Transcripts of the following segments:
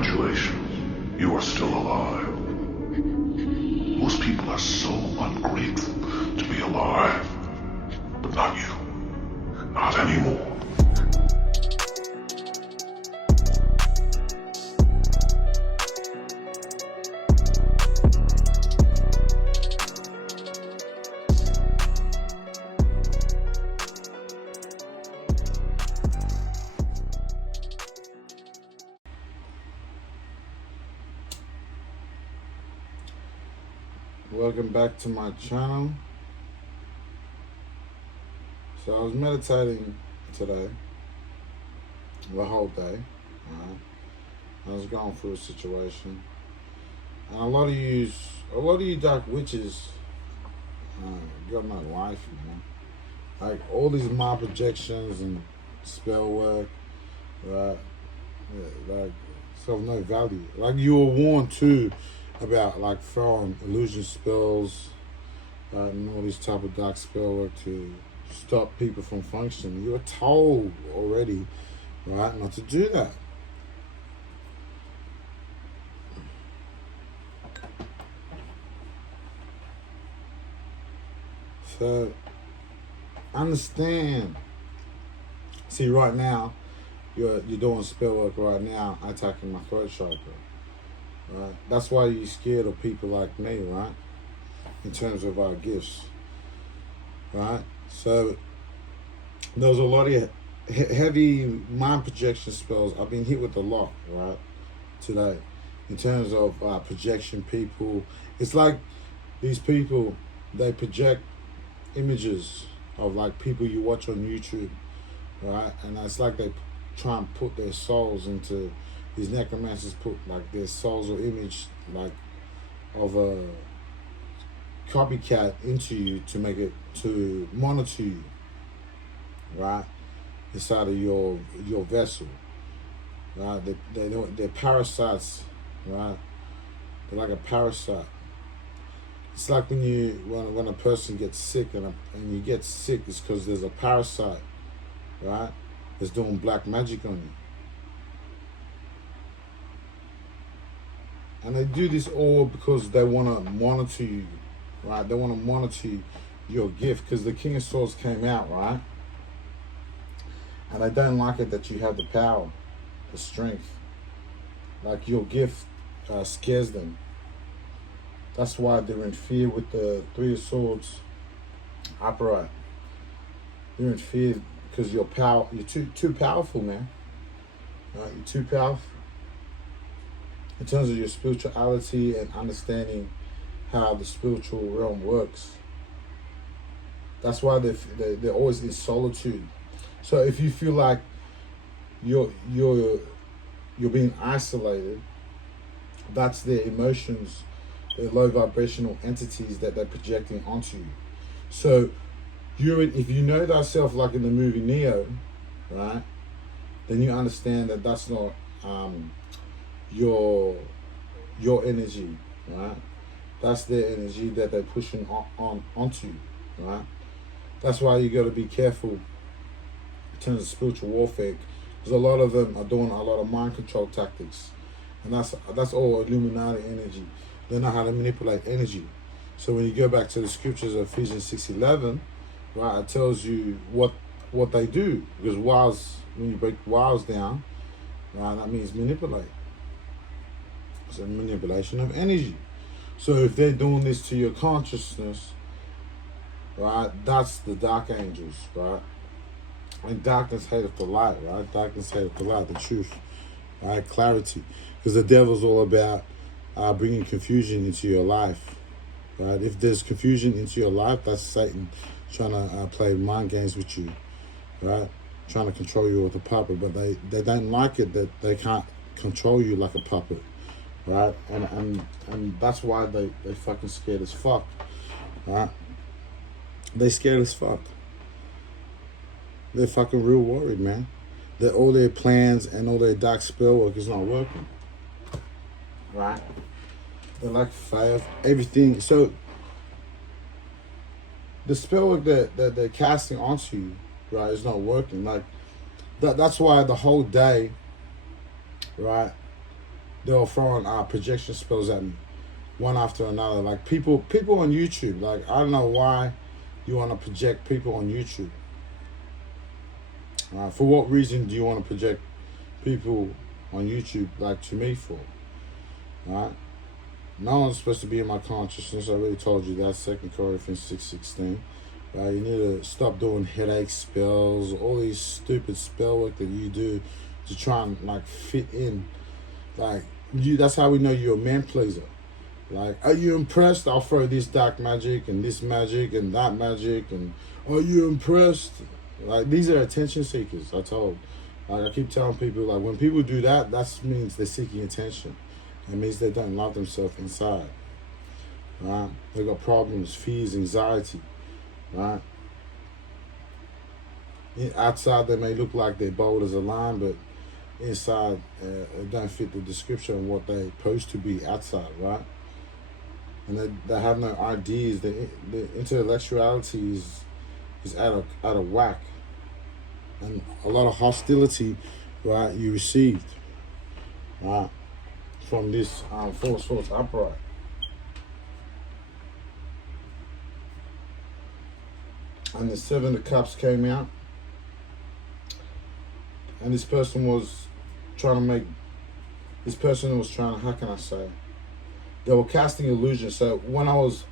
Congratulations, you are still alive. Most people are so ungrateful to be alive, but not you. Not anymore. Welcome back to my channel. So I was meditating today, the whole day. I was going through a situation, and a lot of you dark witches got my life, man. Like all these mind projections and spell work, right? Yeah, like it's of no value. Like you were warned too about like throwing illusion spells and all this type of dark spell work to stop people from functioning. You were told already, right, not to do that. So understand. See, right now you're doing spell work right now, attacking my throat chakra. Right? That's why you're scared of people like me, right? In terms of our gifts, right? So there's a lot of heavy mind projection spells. I've been hit with a lot, right? Today, in terms of projection people, it's like these people, they project images of like people you watch on YouTube, right? And it's like they try and put their souls into. These necromancers put like their souls or image like of a copycat into you to make it to monitor you, right? Inside of your vessel, right? They're parasites, right? They're like a parasite. It's like when a person gets sick and you get sick, it's because there's a parasite, right? That's doing black magic on you. And they do this all because they want to monitor you, right? They want to monitor your gift because the King of Swords came out, right? And they don't like it that you have the power, the strength. Like your gift scares them. That's why they're in fear with the Three of Swords upright. They're in fear because you're too powerful, man. Right? You're too powerful. In terms of your spirituality and understanding how the spiritual realm works. That's why they're always in solitude. So if you feel like you're being isolated, that's their emotions, their low vibrational entities that they're projecting onto you. So if you know thyself, like in the movie Neo, right, then you understand that that's not your energy, right? That's their energy that they're pushing onto you, right? That's why you got to be careful in terms of spiritual warfare, because a lot of them are doing a lot of mind control tactics, and that's all Illuminati energy. They know how to manipulate energy. So when you go back to the scriptures of Ephesians 6:11, right, it tells you what they do, because when you break wiles down, right, that means manipulate. It's a manipulation of energy. So if they're doing this to your consciousness, right, that's the dark angels, right? And darkness hateth the light, right? Darkness hateth the light, the truth, right? Clarity. Because the devil's all about bringing confusion into your life, right? If there's confusion into your life, that's Satan trying to play mind games with you, right? Trying to control you with a puppet, but they don't like it that they can't control you like a puppet. Right, and that's why they fucking scared as fuck, right? They scared as fuck. They're fucking real worried, man. That all their plans and all their dark spell work is not working, right? They're like failed everything. So the spell work that they're casting onto you, right, is not working. Like that's why the whole day, right, they were throwing projection spells at me, one after another. Like people on YouTube. Like I don't know why you want to project people on YouTube. For what reason do you want to project people on YouTube like to me for? Right? No one's supposed to be in my consciousness. I already told you that. 2 Corinthians 6:16. Right? You need to stop doing headache spells, all these stupid spell work that you do to try and like fit in. Like you, that's how we know you're a man pleaser. Like, are you impressed? I'll throw this dark magic and this magic and that magic, and are you impressed? Like these are attention seekers. I told. Like I keep telling people, like when people do that, that means they're seeking attention. It means they don't love themselves inside. Right? They got problems, fears, anxiety. Right? Outside they may look like they're bold as a lion, but inside don't fit the description of what they supposed to be outside. Right? And they have no ideas. The intellectuality is out of whack, and a lot of hostility, right? You received, right, from this Four Swords upright. And the Seven of Cups came out, and this person was trying to, how can I say? They were casting illusions. So when I was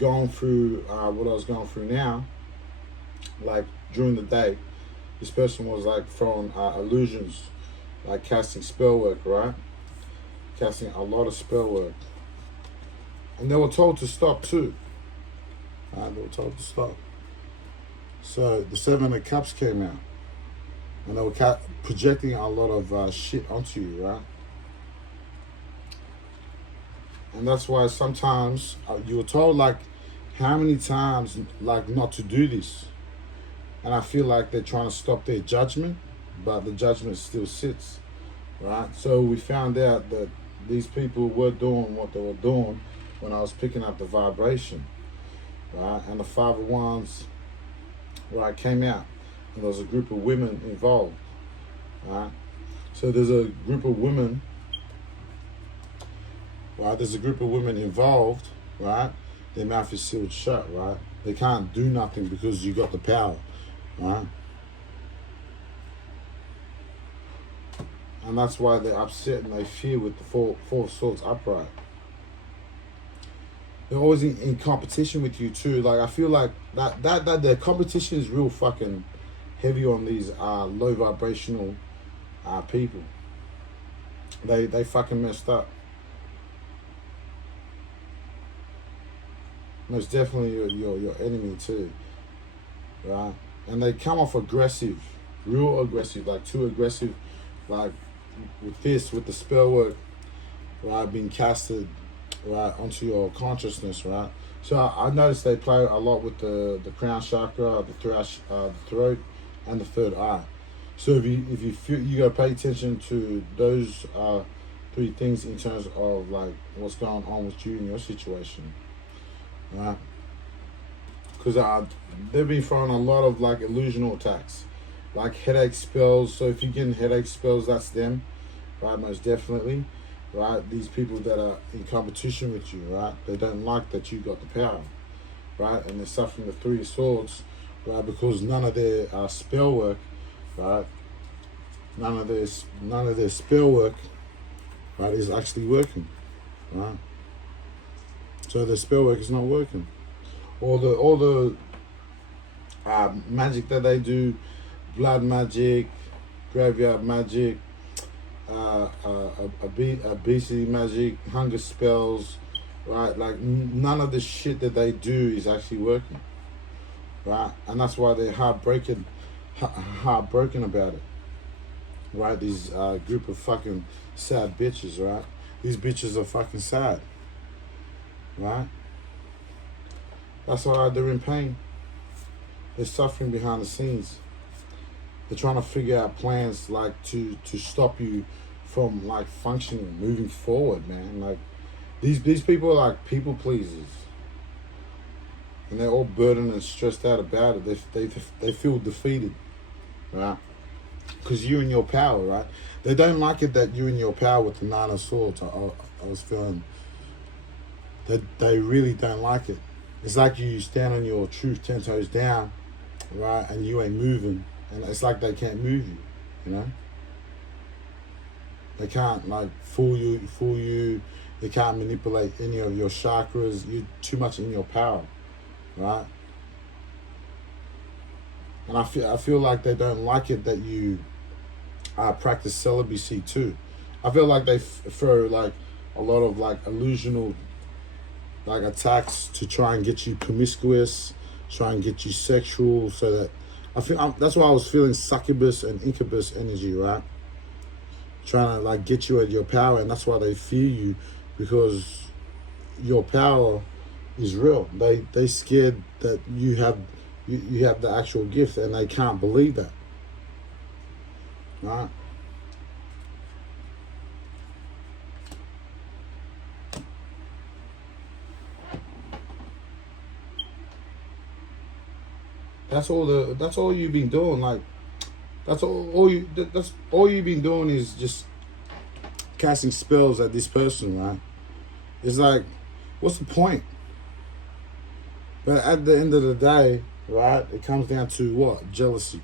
going through what I was going through now, like during the day, this person was like throwing illusions, like casting spell work, right? Casting a lot of spell work. And they were told to stop too. They were told to stop. So the Seven of Cups came out, and they were projecting a lot of shit onto you, right? And that's why sometimes you were told, like, how many times, like, not to do this. And I feel like they're trying to stop their judgment, but the judgment still sits, right? So we found out that these people were doing what they were doing when I was picking up the vibration, right? And the Five of Wands, right, came out, and there was a group of women involved, right? So there's a group of women, right? There's a group of women involved, right? Their mouth is sealed shut, right? They can't do nothing because you got the power, right? And that's why they're upset and they fear with the four swords upright. They're always in competition with you too. Like I feel like that the competition is real fucking heavy on these low vibrational people. They fucking messed up. Most definitely your enemy too, right? And they come off aggressive, real aggressive, like too aggressive, like with the spell work, right, being casted, right, onto your consciousness, right? So I noticed they play a lot with the crown chakra, the throat, and the third eye. So if you feel, you gotta pay attention to those three things in terms of like what's going on with you in your situation, right? Because they've been throwing a lot of like illusional attacks, like headache spells. So if you're getting headache spells, that's them, right? Most definitely, right? These people that are in competition with you, right? They don't like that you got the power, right? And they're suffering the Three of Swords, right? Because none of their spell work, right? None of their spell work, right, is actually working, right? So the spell work is not working. All the magic that they do, blood magic, graveyard magic, obesity magic, hunger spells, right? Like none of the shit that they do is actually working, right? And that's why they're heartbroken about it, right? These group of fucking sad bitches, right? These bitches are fucking sad, right? That's why they're in pain. They're suffering behind the scenes. They're trying to figure out plans like to stop you from like functioning, moving forward, man. Like these people are like people pleasers, and they're all burdened and stressed out about it. They feel defeated, right? Because you're in your power, right? They don't like it that you're in your power with the Nine of Swords. I was feeling that they really don't like it. It's like you stand on your truth 10 toes down, right, and you ain't moving, and it's like they can't move you, you know. They can't like fool you. They can't manipulate any of your chakras. You're too much in your power, right? And I feel like they don't like it that you practice celibacy too. I feel like they throw like a lot of like illusional like attacks to try and get you promiscuous, try and get you sexual, so that that's why I was feeling succubus and incubus energy, right? Trying to like get you at your power, and that's why they fear you, because your power is real. They scared that you have the actual gift, and they can't believe that, right? That's all you've been doing. Like that's all you've been doing is just casting spells at this person, right? It's like, what's the point? But at the end of the day, right, it comes down to what? Jealousy,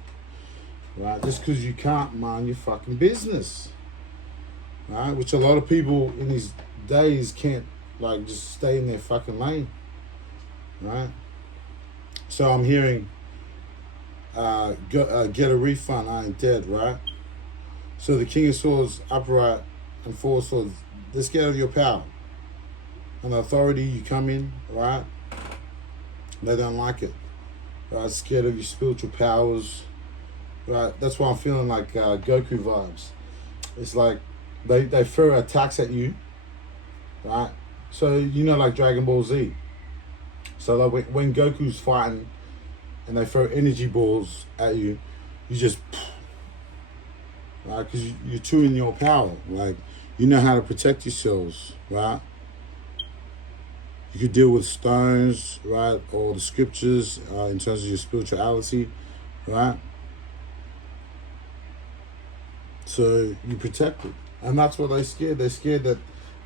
right? Just because you can't mind your fucking business, right? Which a lot of people in these days can't, like, just stay in their fucking lane, right? So I'm hearing, get a refund, I ain't dead, right? So the King of Swords upright and Four of Swords, they're scared of your power and the authority you come in, right? They don't like it, right? Scared of your spiritual powers, right? That's why I'm feeling like Goku vibes. It's like they throw attacks at you, right? So you know, like Dragon Ball Z. So like when Goku's fighting and they throw energy balls at you, you just, right? Because you're too in your power. Like, you know how to protect yourselves, right? You could deal with stones, right, or the scriptures in terms of your spirituality, right? So you protect it. And that's what they're scared. They're scared that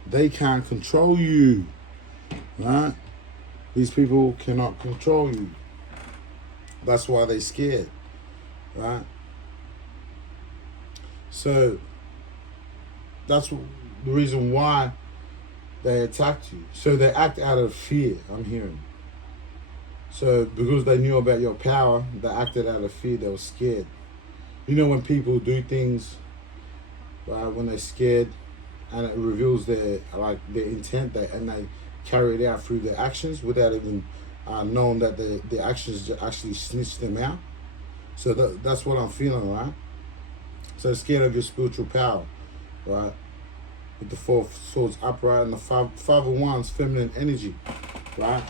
they can't control you, right? These people cannot control you. That's why they're scared, right? So that's the reason why they attacked you. So they act out of fear, I'm hearing. So because they knew about your power, they acted out of fear. They were scared. You know when people do things, right, when they're scared, and it reveals their intent, and they carry it out through their actions without even knowing that the actions actually snitch them out. So that's what I'm feeling, right? So scared of your spiritual power, right? With the Four of Swords upright and the Five of Wands, feminine energy, right?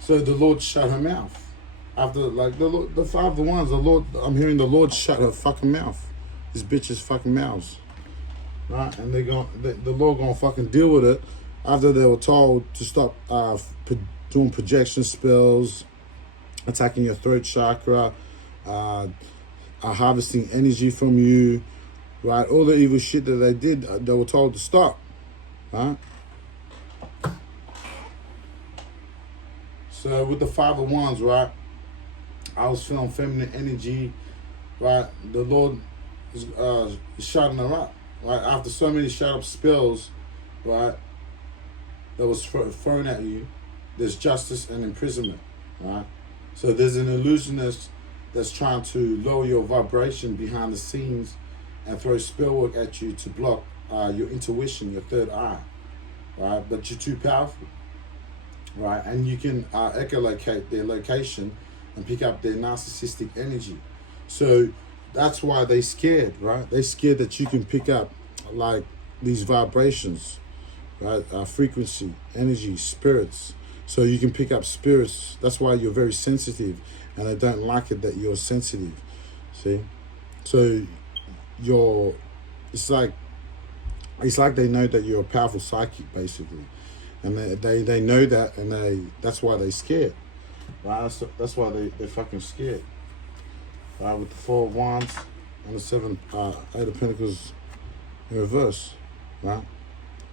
So the Lord shut her mouth. After like the Five of Wands, the Lord, I'm hearing the Lord shut her fucking mouth. This bitch's fucking mouths, right? And the Lord gonna fucking deal with it after they were told to stop doing projection spells, attacking your throat chakra, harvesting energy from you, right? All the evil shit that they did, they were told to stop, right? So with the Five of Wands, right, I was feeling feminine energy, right? The Lord is shutting her up, right? After so many shut up spells, right, that was thrown at you, there's justice and imprisonment, right? So there's an illusionist that's trying to lower your vibration behind the scenes and throw spell work at you to block your intuition, your third eye, right? But you're too powerful, right? And you can echolocate their location and pick up their narcissistic energy. So that's why they scared, right? They scared that you can pick up like these vibrations, right? Frequency, energy, spirits. So you can pick up spirits. That's why you're very sensitive, and they don't like it that you're sensitive. See? So it's like they know that you're a powerful psychic, basically. And they know that, and that's why they're scared. Right? That's why they're fucking scared. Right? With the Four of Wands and the Eight of Pentacles in reverse, right?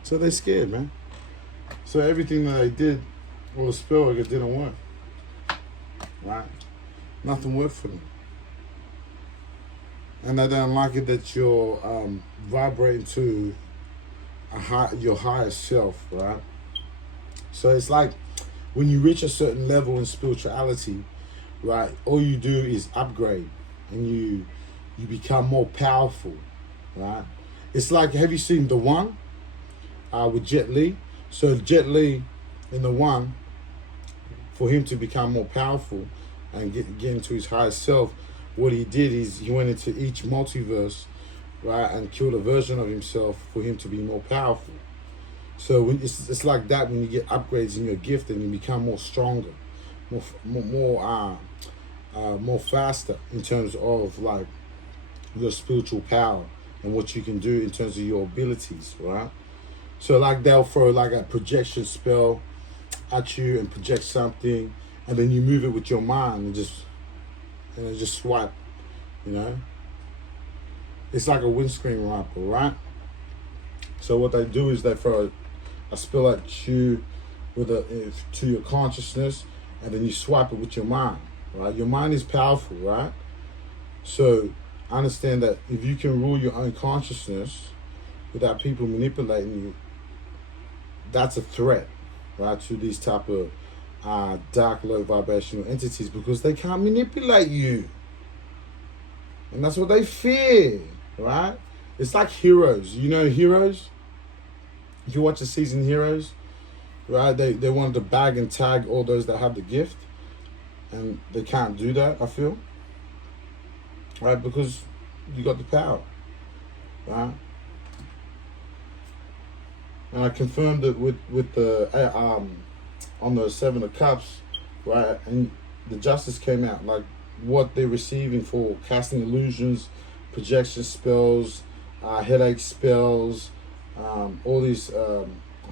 So they're scared, man. So everything that they did, all the spell work, it didn't work, right? Nothing worked for them. And they don't like it that you're vibrating to your higher self, right? So it's like when you reach a certain level in spirituality, right, all you do is upgrade and you become more powerful, right? It's like, have you seen The One with Jet Li? So Jet Li in The One, for him to become more powerful and get into his higher self, what he did is he went into each multiverse, right, and killed a version of himself for him to be more powerful. So when it's like that when you get upgrades in your gift and you become more stronger, more faster in terms of like your spiritual power and what you can do in terms of your abilities, right? So like they'll throw like a projection spell at you and project something, and then you move it with your mind and just swipe, you know. It's like a windscreen wiper, right? So what they do is they throw a spell at you to your consciousness, and then you swipe it with your mind, right? Your mind is powerful, right? So understand that if you can rule your own consciousness without people manipulating you, that's a threat, right, to these type of dark, low vibrational entities, because they can't manipulate you. And that's what they fear, right? It's like Heroes. You know Heroes? If you watch the season Heroes, right, they wanted to bag and tag all those that have the gift. And they can't do that, I feel. Right, because you got the power, right? And I confirmed it with the on the Seven of Cups, right? And the Justice came out, like what they're receiving for casting illusions, projection spells, headache spells, all these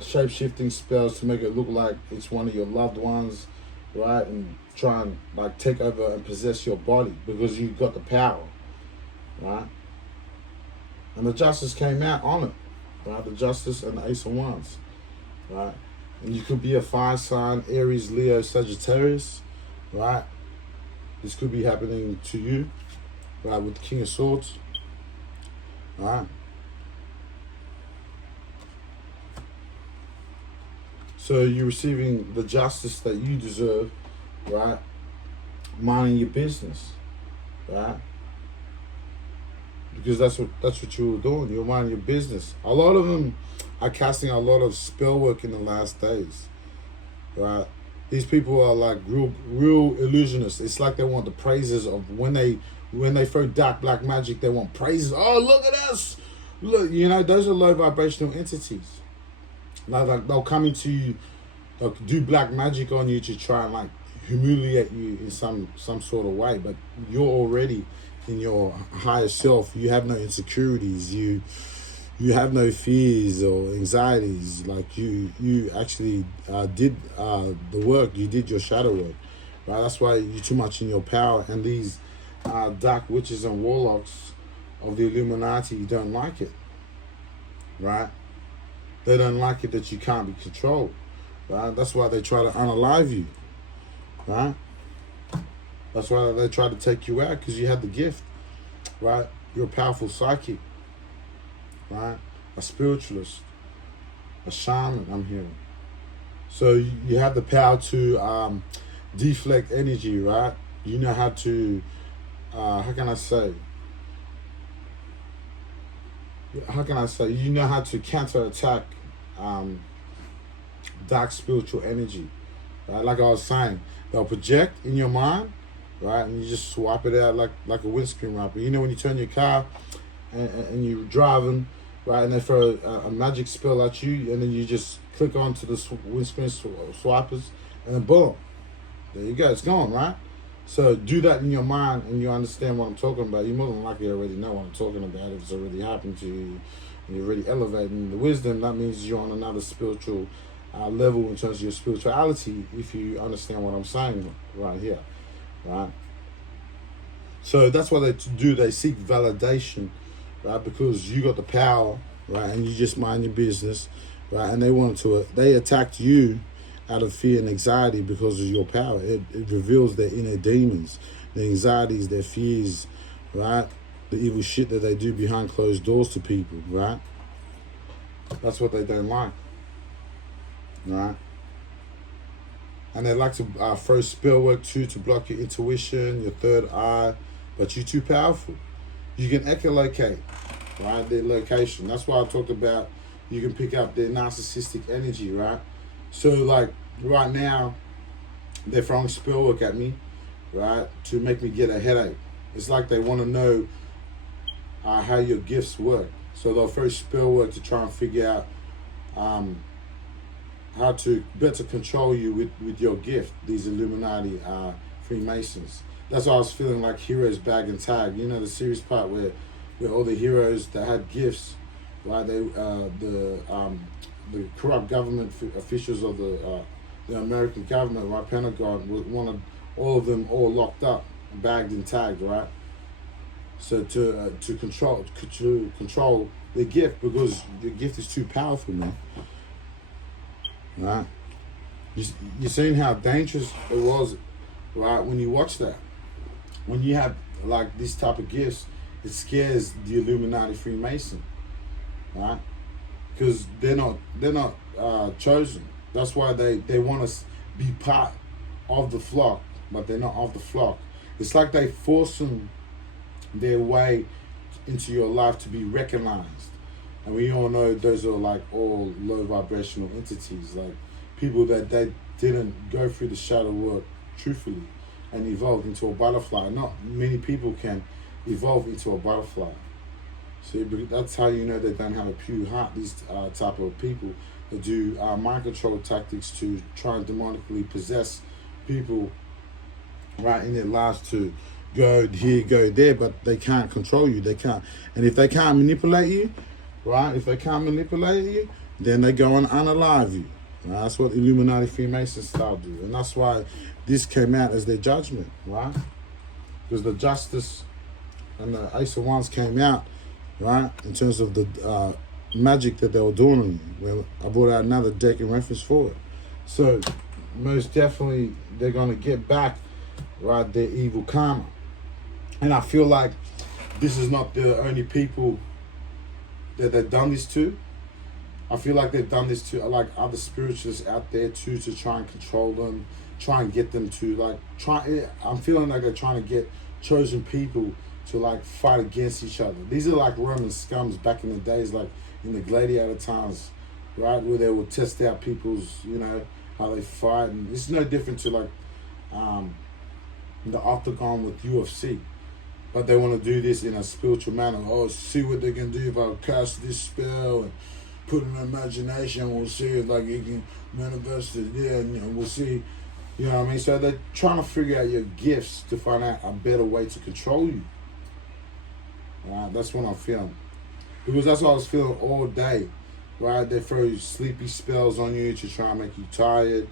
shape-shifting spells to make it look like it's one of your loved ones, right? And try and like take over and possess your body because you got the power, right? And the Justice came out on it, right? The Justice and the Ace of Wands, right? And you could be a fire sign, Aries, Leo, Sagittarius, right? This could be happening to you, right? With the King of Swords, right? So you're receiving the justice that you deserve, right? Minding your business, right? Because that's what you were doing. You're minding your business. A lot of them are casting a lot of spell work in the last days, right? These people are like real illusionists. It's like they want the praises of when they throw dark black magic. They want praises. Oh, look at us! Look, you know, those are low vibrational entities. Like they'll come into you, they'll do black magic on you to try and like humiliate you in some sort of way. But you're already in your higher self. You have no insecurities. You have no fears or anxieties. Like you actually did the work. You did your shadow work, right? That's why you're too much in your power. And these dark witches and warlocks of the Illuminati don't like it, right? They don't like it that you can't be controlled, right? That's why they try to unalive you, right? That's why they try to take you out, because you have the gift, right? You're a powerful psychic, right? A spiritualist, a shaman, I'm hearing. So you have the power to deflect energy, right? You know how to, how can I say, you know how to counterattack dark spiritual energy, right? Like I was saying, they'll project in your mind, right? And you just swap it out like a windscreen wiper. You know when you turn your car and you're driving, right? And they throw a magic spell at you, and then you just click onto the windscreen swipers, and then boom, there you go, it's gone, right? So do that in your mind, and you understand what I'm talking about. You more than likely already know what I'm talking about. If it's already happened to you, and you're already elevating the wisdom, that means you're on another spiritual level in terms of your spirituality, if you understand what I'm saying right here, right? So that's what they do. They seek validation, right? Because you got the power, right? And you just mind your business, right? And they attacked you out of fear and anxiety because of your power. It reveals their inner demons, their anxieties, their fears, right? The evil shit that they do behind closed doors to people, right? That's what they don't like, right? And they like to throw spell work too to block your intuition, your third eye, but you're too powerful. You can echolocate, right? Their location. That's why I talked about you can pick up their narcissistic energy, right? So like right now, they're throwing spell work at me, right, to make me get a headache. It's like they want to know how your gifts work. So they'll throw spell work to try and figure out how to better control you with your gift. These Illuminati Freemasons. That's why I was feeling like Heroes Bag and Tag. You know the series part where all the heroes that had gifts, right? They the corrupt government officials of the American government, right? Pentagon wanted all of them all locked up, bagged and tagged, right? So to control the gift, because the gift is too powerful, man. Right? You're seeing how dangerous it was, right? When you watch that, when you have like these type of gifts, it scares the Illuminati Freemason, right? Because they're not chosen. That's why they want to be part of the flock, but they're not of the flock. It's like they force them their way into your life to be recognized. And we all know those are like all low vibrational entities, like people that they didn't go through the shadow work truthfully and evolve into a butterfly. Not many people can evolve into a butterfly. So that's how you know they don't have a pure heart. These type of people that do mind control tactics to try and demonically possess people, right, in their lives to go here, go there, but they can't control you. They can't. And if they can't manipulate you, right, if they can't manipulate you, then they go and unalive you. Right? That's what Illuminati Freemasons style do. And that's why this came out as their judgment, right? Because the Justice and the Ace of Wands came out, right, in terms of the magic that they were doing on you. Well, I brought out another deck in reference for it. So most definitely they're going to get back, right, their evil karma. And I feel like this is not the only people that they've done this to. I feel like they've done this to like other spiritualists out there too, to try and control them, try and get them to like I'm feeling like they're trying to get chosen people to like fight against each other. These are like Roman scums back in the days, like in the gladiator times, right, where they would test out people's, you know, how they fight. And it's no different to like the octagon with UFC. But they want to do this in a spiritual manner. Oh, see what they can do if I cast this spell and put an imagination. We'll see if like it can manifest it. Yeah, and we'll see. You know what I mean? So they're trying to figure out your gifts to find out a better way to control you. That's what I'm feeling. Because that's what I was feeling all day. Right? They throw sleepy spells on you to try and make you tired.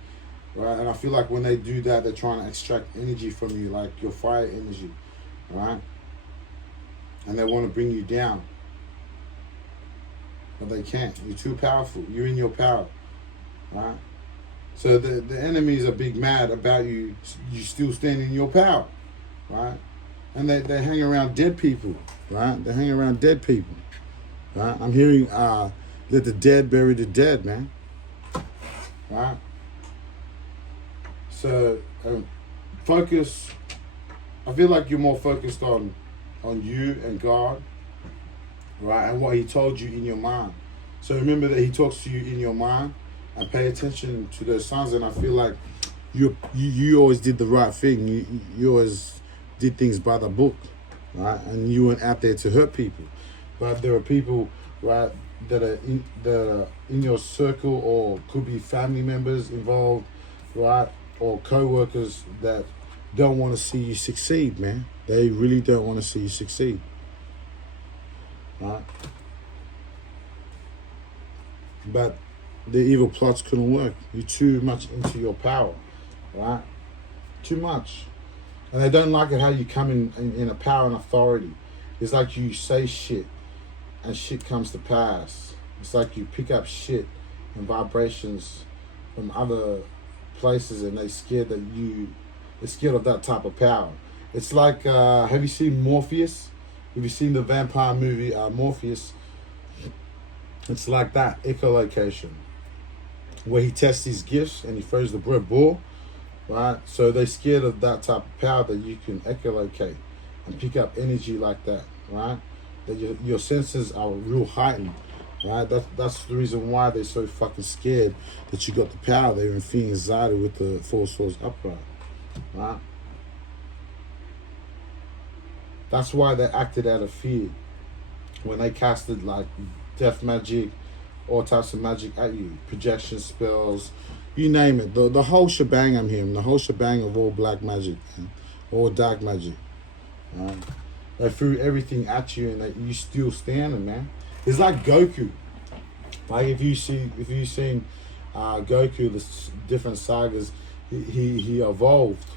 Right? And I feel like when they do that, they're trying to extract energy from you, like your fire energy. Right? And they want to bring you down. But they can't. You're too powerful. You're in your power. Right? So the enemies are big mad about you still standing in your power. Right? And they hang around dead people. Right? They hang around dead people. Right? I'm hearing let the dead bury the dead, man. Right? So focus. I feel like you're more focused on you and God, right, and what He told you in your mind. So remember that He talks to you in your mind, and pay attention to those signs. And I feel like you always did the right thing. You always did things by the book, right, and you weren't out there to hurt people. But there are people, right, that are in your circle, or could be family members involved, right, or co-workers that don't want to see you succeed, man. They really don't want to see you succeed. Right? But the evil plots couldn't work. You're too much into your power. Right? Too much. And they don't like it how you come in a power and authority. It's like you say shit and shit comes to pass. It's like you pick up shit and vibrations from other places, and they're scared of that type of power. It's like, have you seen Morpheus? Have you seen the vampire movie Morpheus? It's like that, echolocation, where he tests his gifts and he throws the bread ball, right? So they're scared of that type of power, that you can echolocate and pick up energy like that, right? That your senses are real heightened, right? That's the reason why they're so fucking scared that you got the power. They're in fear, anxiety with the four swords upright, right? That's why they acted out of fear when they casted like death magic, all types of magic at you, projection spells, you name it. The whole shebang I'm hearing, the whole shebang of all black magic, and all dark magic. They threw everything at you, and you still standing, man. It's like Goku. Like if you seen Goku, the different sagas, he evolved,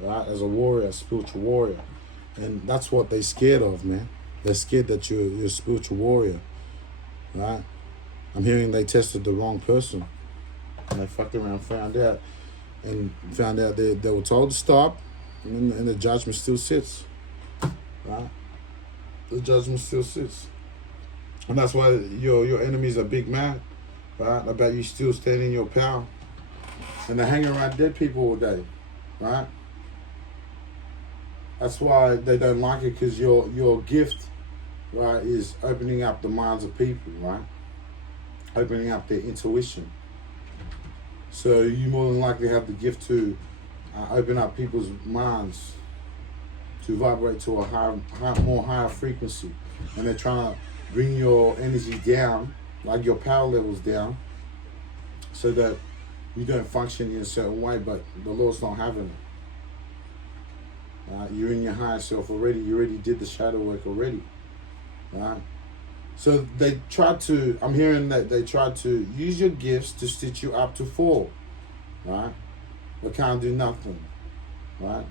right, as a warrior, a spiritual warrior, and that's what they scared of, man. They're scared that you're a spiritual warrior, right? I'm hearing they tested the wrong person, and they fucked around, found out they were told to stop, and the judgment still sits, right? The judgment still sits, and that's why your enemies are big mad, right? About you still standing in your power, and they're hanging around dead people all day, right? That's why they don't like it, because your gift, right, is opening up the minds of people, right? Opening up their intuition. So you more than likely have the gift to open up people's minds to vibrate to a more higher frequency, and they're trying to bring your energy down, like your power levels down, so that you don't function in a certain way. But the Lord's not having it. You're in your higher self already. You already did the shadow work already. Right? So they tried to, I'm hearing that they tried to use your gifts to stitch you up to fall. Right? They can't do nothing. Right?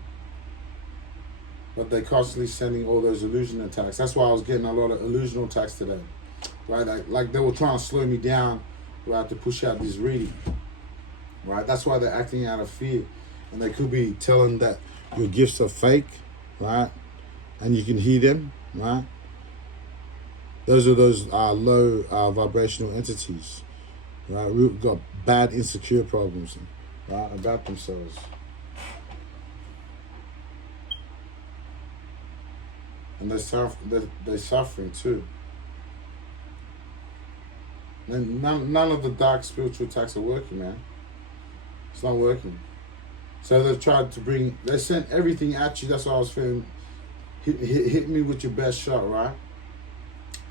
But they're constantly sending all those illusion attacks. That's why I was getting a lot of illusional attacks today. Right? Like they were trying to slow me down, right, to push out this reading. Right? That's why they're acting out of fear. And they could be telling that your gifts are fake, right? And you can hear them, right? Those are low vibrational entities, right? We've got bad insecure problems, right, about themselves. And they're suffering too. And none of the dark spiritual attacks are working, man. It's not working. So they've tried to they sent everything at you. That's what I was feeling. Hit me with your best shot, right?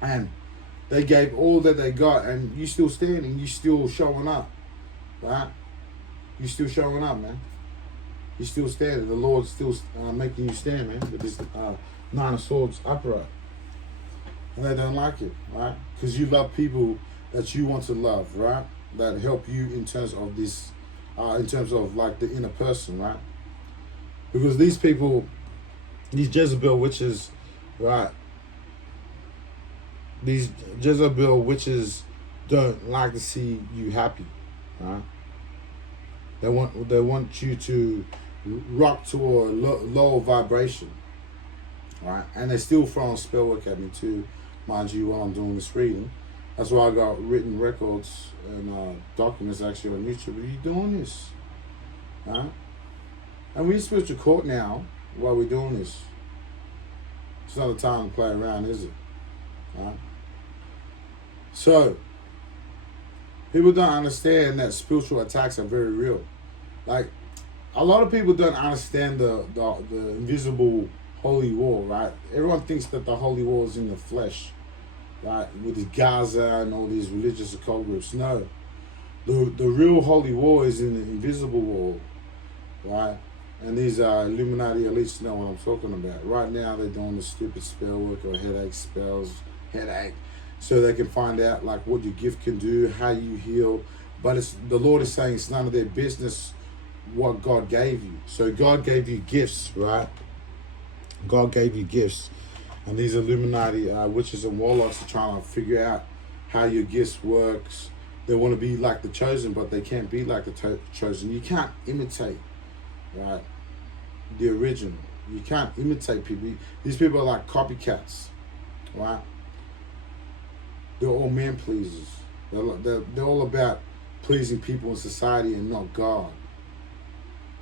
And they gave all that they got, and you still standing, you still showing up, right? You still showing up, man. You still standing. The Lord's still making you stand, man, with this Nine of Swords upright. And they don't like it, right? Because you love people that you want to love, right? That help you in terms of this. In terms of like the inner person, right? Because these people, these Jezebel witches, right? These Jezebel witches don't like to see you happy, right? They want you to rock to a lower vibration, right? And they still throwing spell work at me too, mind you, while I'm doing this reading. That's why I got written records and documents actually on YouTube. Are you doing this? Right? And we're in spiritual court now while we're doing this. It's not a time to play around, is it? Right? So, people don't understand that spiritual attacks are very real. Like, a lot of people don't understand the invisible holy war, right? Everyone thinks that the holy war is in the flesh. Right, with the Gaza and all these religious occult groups. No, the real holy war is in the invisible war, right? And these Illuminati elites know what I'm talking about. Right now, they're doing the stupid spell work or headache spells, so they can find out like what your gift can do, how you heal. But the Lord is saying it's none of their business what God gave you. So God gave you gifts, right? God gave you gifts. And these Illuminati witches and warlocks are trying to figure out how your gifts works. They want to be like the chosen, but they can't be like the chosen. You can't imitate, right, the original. You can't imitate people. These people are like copycats, right? They're all man pleasers. They're all about pleasing people in society and not God,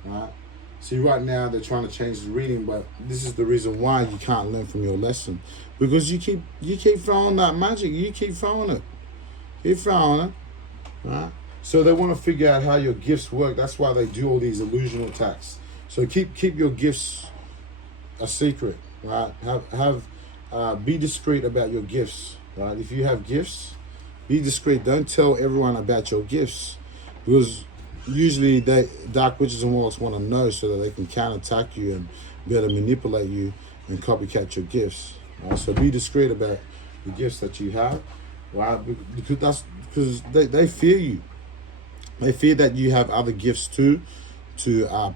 right? See, right now they're trying to change the reading, but this is the reason why you can't learn from your lesson, because you keep throwing that magic. You keep throwing it. Keep throwing it, right? So they want to figure out how your gifts work. That's why they do all these illusional attacks. So keep your gifts a secret, right? Be discreet about your gifts, right? If you have gifts, be discreet. Don't tell everyone about your gifts, because usually dark witches and warlocks want to know so that they can counterattack you and be able to manipulate you and copycat your gifts. Right? So be discreet about the gifts that you have, right? Because they fear you. They fear that you have other gifts too, to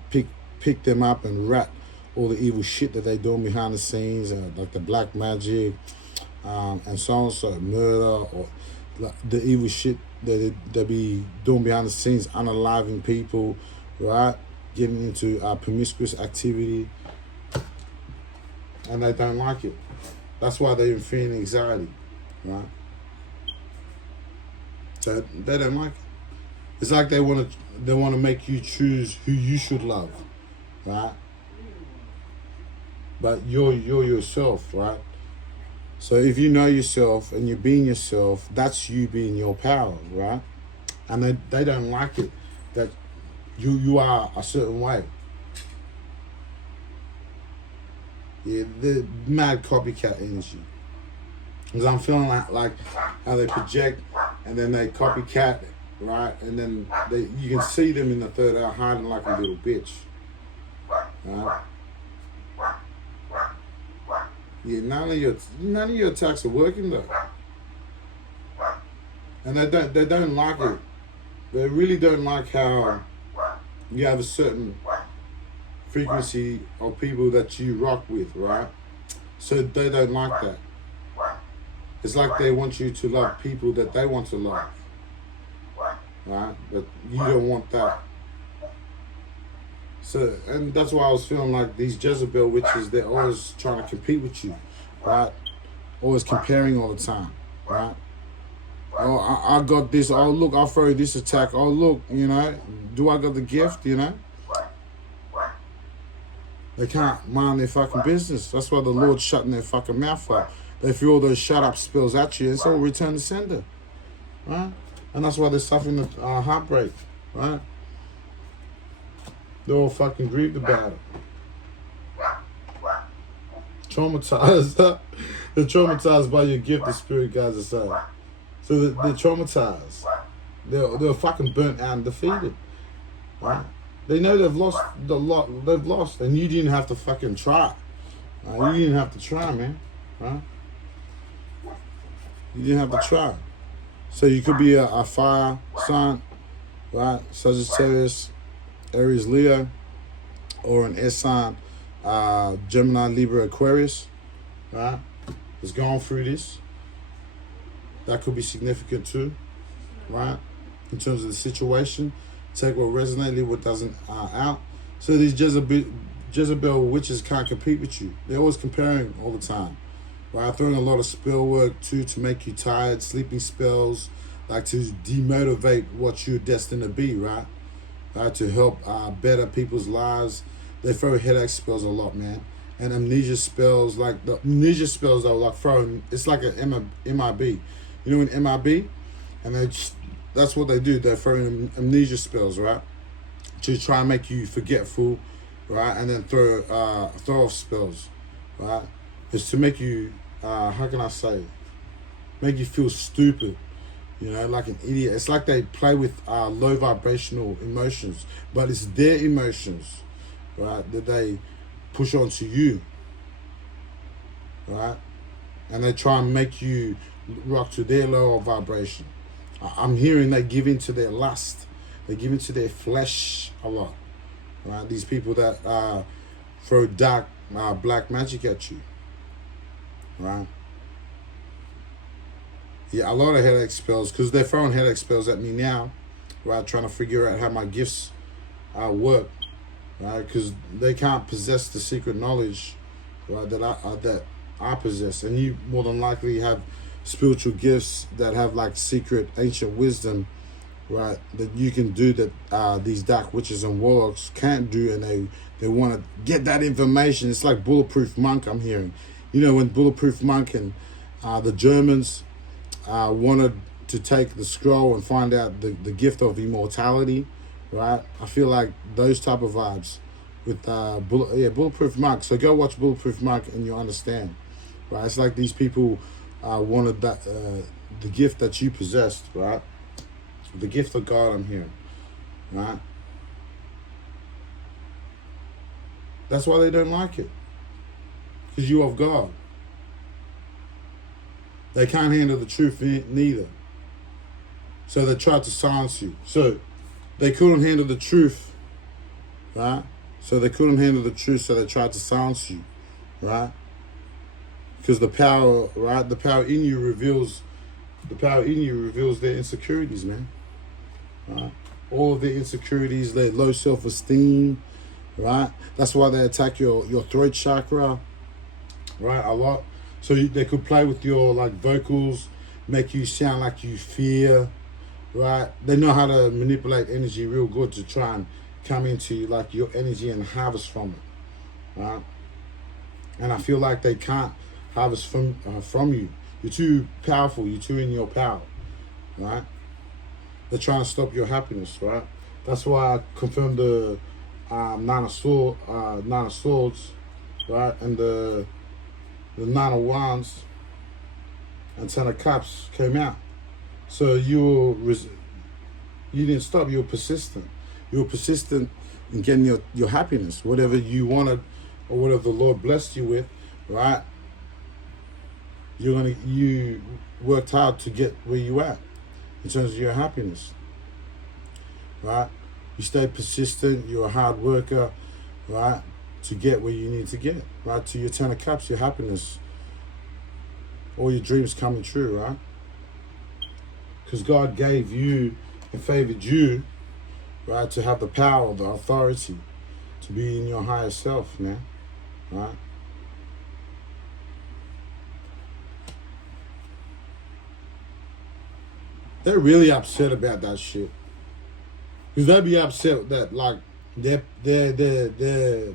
pick them up and rat all the evil shit that they're doing behind the scenes, like the black magic, and so on, so murder, or the evil shit that they be doing behind the scenes, unaliving people, right? Getting into promiscuous activity, and they don't like it. That's why they're in fear and anxiety, right? So they don't like it. It's like they want to make you choose who you should love, right? But you're yourself, right? So if you know yourself and you're being yourself, that's you being your power, right? And they don't like it that you are a certain way. Yeah, the mad copycat energy. Because I'm feeling like how they project and then they copycat, right? And then you can see them in the third eye hiding like a little bitch, right? Yeah, none of your attacks are working though, and they don't like it. They really don't like how you have a certain frequency of people that you rock with, right? So they don't like that. It's like they want you to love people that they want to love, right? But you don't want that. So, and that's why I was feeling like these Jezebel witches, they're always trying to compete with you, right? Always comparing all the time, right? Oh, I got this. Oh, look, I'll throw this attack. Oh, look, do I got the gift, They can't mind their fucking business. That's why the Lord's shutting their fucking mouth up. They throw all those shut up spells at you, and it's all return to sender, right? And that's why they're suffering the heartbreak, right? They're all fucking grieved about it. Traumatized. They're traumatized by your gift, the spirit guides are saying. So they're traumatized. They're fucking burnt out and defeated. Right? They know they've lost they've lost, and you didn't have to fucking try. You didn't have to try, man. Right? You didn't have to try. So you could be a fire sign, right? Sagittarius, Aries, Leo, or an air sign, Gemini, Libra, Aquarius, right? Is going through this. That could be significant too, right? In terms of the situation, take what resonates, leave what doesn't out. So these Jezebel witches can't compete with you. They're always comparing all the time, right? Throwing a lot of spell work too to make you tired, sleeping spells, like to demotivate what you're destined to be, right? To help better people's lives. They throw headache spells a lot, man. And amnesia spells, like the amnesia spells though, like throwing, it's like an MIB. You know an MIB? And that's what they do. They're throwing amnesia spells, right? To try and make you forgetful, right? And then throw off spells, right? It's to make you, how can I say, make you feel stupid. Like an idiot. It's like they play with low vibrational emotions, but it's their emotions, right, that they push onto you, right? And they try and make you rock to their lower vibration. I'm hearing they give into their lust. They give into their flesh a lot, right? These people that throw dark, black magic at you, right? Yeah, a lot of headache spells, because they're throwing headache spells at me now, right? Trying to figure out how my gifts work, right? Because they can't possess the secret knowledge, right, that I possess, and you more than likely have spiritual gifts that have like secret ancient wisdom, right, that you can do that these dark witches and warlocks can't do, and they want to get that information. It's like Bulletproof Monk, I'm hearing. You know, when Bulletproof Monk and the Germans wanted to take the scroll and find out the gift of immortality, right? I feel like those type of vibes with Bulletproof Monk. So go watch Bulletproof Monk and you'll understand, right? It's like these people wanted that the gift that you possessed, right? The gift of God, I'm hearing, right? That's why they don't like it, because you of God. They can't handle the truth neither. So they tried to silence you. So they couldn't handle the truth, right? So they couldn't handle the truth, so they tried to silence you, right? Because the power, right? The power in you reveals their insecurities, man. Right? All of their insecurities, their low self-esteem, right? That's why they attack your throat chakra, right? A lot. So they could play with your like vocals, make you sound like you fear, right? They know how to manipulate energy real good to try and come into like your energy and harvest from it, right? And I feel like they can't harvest from you. You're too powerful. You're too in your power, right? They're trying to stop your happiness, right? That's why I confirmed the Nine of Swords, right, and the Nine of Wands and Ten of Cups came out. So you didn't stop. You were persistent. You were persistent in getting your happiness, whatever you wanted or whatever the Lord blessed you with, right? You worked hard to get where you at in terms of your happiness, right? You stayed persistent. You're a hard worker, right, to get where you need to get, right? To your Ten of Cups, your happiness, all your dreams coming true, right? Because God gave you and favored you, right, to have the power, the authority, to be in your higher self, man, right? They're really upset about that shit. Because they'd be upset that, like, their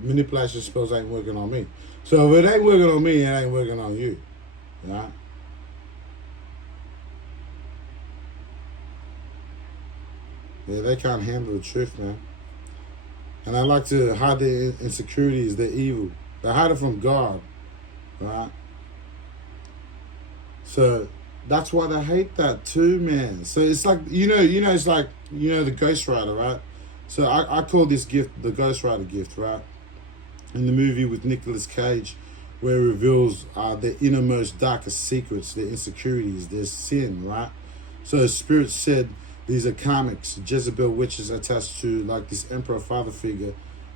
manipulation spells ain't working on me. So if it ain't working on me, it ain't working on you, right? Yeah, they can't handle the truth, man. And I like to hide their insecurities, their evil. They hide it from God, right? So that's why they hate that too, man. So it's like, it's like, the Ghost Rider, right? So I call this gift the Ghost Rider gift, right? In the movie with Nicolas Cage, where it reveals their innermost, darkest secrets, their insecurities, their sin, right? So Spirit said these are karmics, Jezebel witches attached to like this emperor father figure,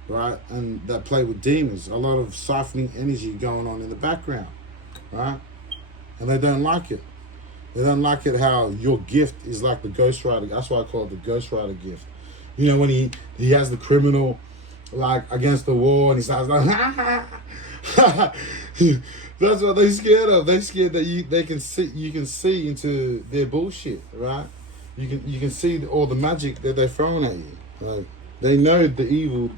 right? And that play with demons. A lot of siphoning energy going on in the background, right? And they don't like it. They don't like it how your gift is like the Ghost Rider. That's why I call it the Ghost Rider gift. You know, when he has the criminal like against the wall and he starts like, that's what they scared of. They scared that you can see into their bullshit, right? You can see all the magic that they're throwing at you. Like they know the evil,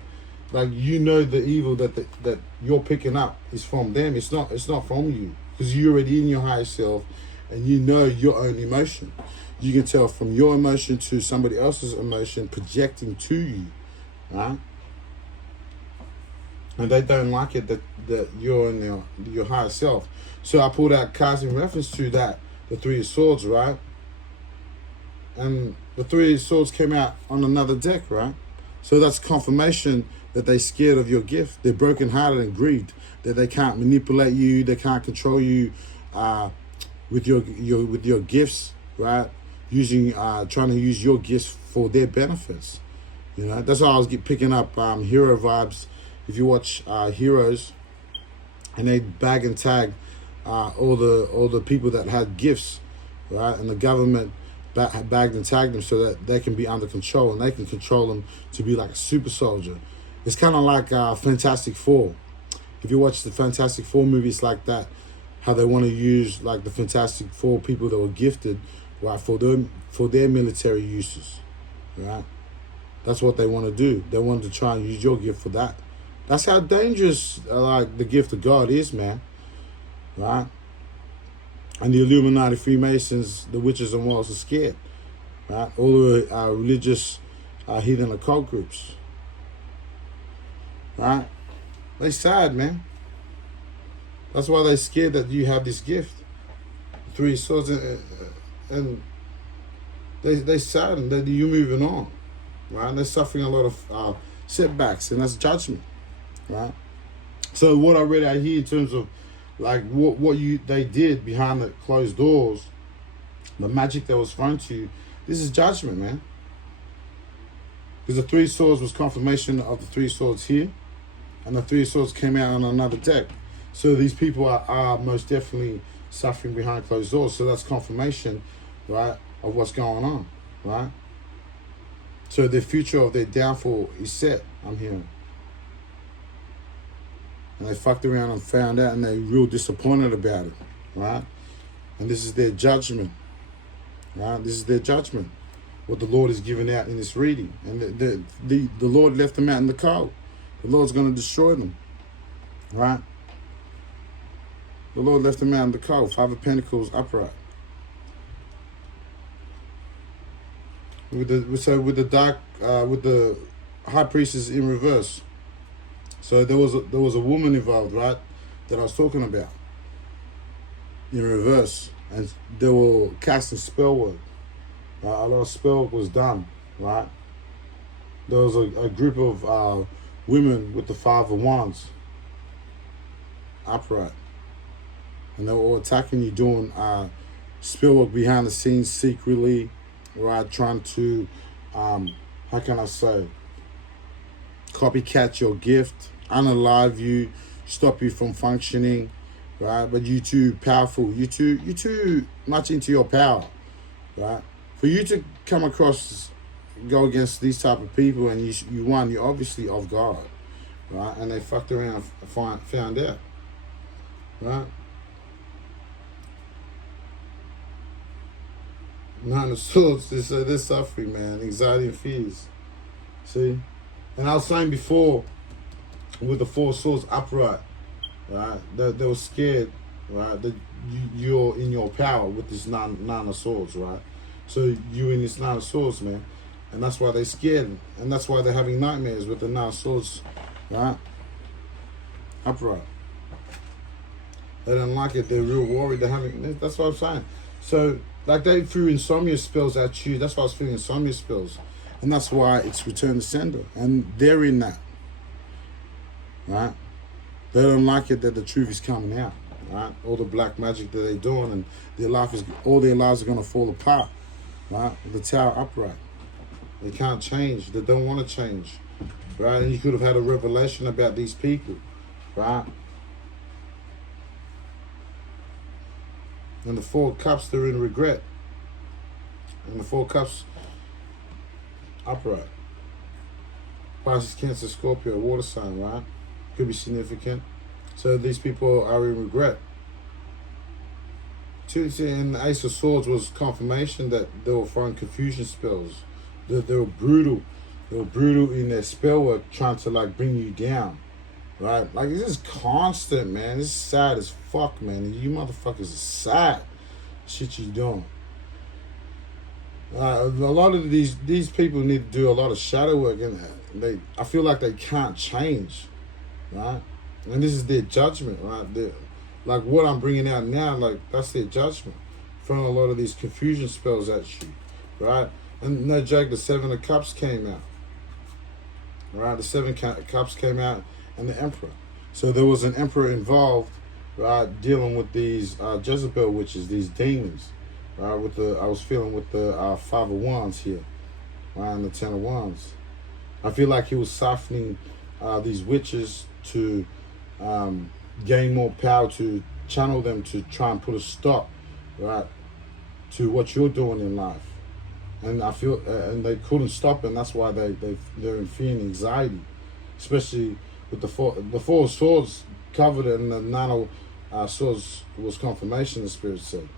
like the evil that you're picking up is from them. It's not from you, because you're already in your higher self, and you know your own emotion. You can tell from your emotion to somebody else's emotion projecting to you, right? And they don't like it that you're in your higher self. So I pulled out cards in reference to that, the Three of Swords, right? And the Three of Swords came out on another deck, right? So that's confirmation that they're scared of your gift. They're brokenhearted and grieved that they can't manipulate you, they can't control you with your gifts, right? Trying to use your gifts for their benefits. You know, that's why I was picking up hero vibes. If you watch Heroes, and they bag and tag all the people that had gifts, right? And the government bagged and tagged them so that they can be under control and they can control them to be like a super soldier. It's kind of like Fantastic Four. If you watch the Fantastic Four movies like that, how they want to use like the Fantastic Four people that were gifted, right, for their military uses, right? That's what they want to do. They want to try and use your gift for that. That's how dangerous like the gift of God is, man. Right? And the Illuminati, Freemasons, the witches and warlocks are scared. Right? All the religious heathen occult groups. Right? They sad, man. That's why they're scared that you have this gift. 3 swords, and they saddened that you're moving on. Right? And they're suffering a lot of setbacks, and that's judgment. Right? So what I read out here in terms of like what they did behind the closed doors, the magic that was thrown to you, this is judgment, man. Because the 3 swords was confirmation of the 3 swords here, and the 3 swords came out on another deck. So these people are most definitely suffering behind closed doors. So that's confirmation, right, of what's going on, right? So the future of their downfall is set, I'm hearing. And they fucked around and found out, and they're real disappointed about it, right? And this is their judgment, right? This is their judgment, what the Lord is giving out in this reading. And the Lord left them out in the cold. The Lord's going to destroy them, right? The Lord left them out in the cold. 5 of Pentacles upright. With the High Priestess in reverse. So there was a woman involved, right, that I was talking about, in reverse, and they were casting spell work. A lot of spell work was done, right. There was a group of women with the 5 of Wands, upright, and they were all attacking you, doing spell work behind the scenes, secretly, right, trying to, how can I say, copycat your gift, unalive you, stop you from functioning, right? But you too powerful, you too much into your power, right? For you to come across, go against these type of people, and you won, you're obviously of God, right? And they fucked around and found out, right? 9 of Swords, they're suffering, man, anxiety and fears, see? And I was saying before, with the 4 swords upright, right, they were scared, right, that you're in your power with this nine of swords, right? So you in this 9 of swords, man. And that's why they're scared. And that's why they're having nightmares with the 9 of swords, right? Upright. They don't like it. They're real worried. That's what I'm saying. So, like, they threw insomnia spells at you. That's why I was feeling insomnia spells. And that's why it's return to sender. And they're in that. Right? They don't like it that the truth is coming out. Right? All the black magic that they're doing, and all their lives are going to fall apart. Right? The Tower upright. They can't change. They don't want to change. Right? And you could have had a revelation about these people. Right? And the 4 cups, they're in regret. And the 4 cups upright. Pisces, Cancer, Scorpio, water sign, right? Could be significant. So these people are in regret. And the Ace of Swords was confirmation that they were throwing confusion spells. They were brutal. They were brutal in their spell work, trying to like bring you down. Right? Like, this is constant, man. This is sad as fuck, man. You motherfuckers are sad. Shit you doing. A lot of these people need to do a lot of shadow work, and I feel like they can't change, right? And this is their judgment, right? Like what I'm bringing out now, like that's their judgment. Throwing a lot of these confusion spells at you, right? And no joke, the 7 of Cups came out, right? The 7 Cups came out, and the Emperor. So there was an Emperor involved, right, dealing with these Jezebel witches, these demons. Right, I was feeling with the 5 of Wands here, right, and the 10 of Wands. I feel like he was softening these witches to gain more power to channel them to try and put a stop, right, to what you're doing in life. And I feel, and they couldn't stop, and that's why they're in fear and anxiety, especially with the four of swords covered, and the nine of swords was confirmation. The Spirit said,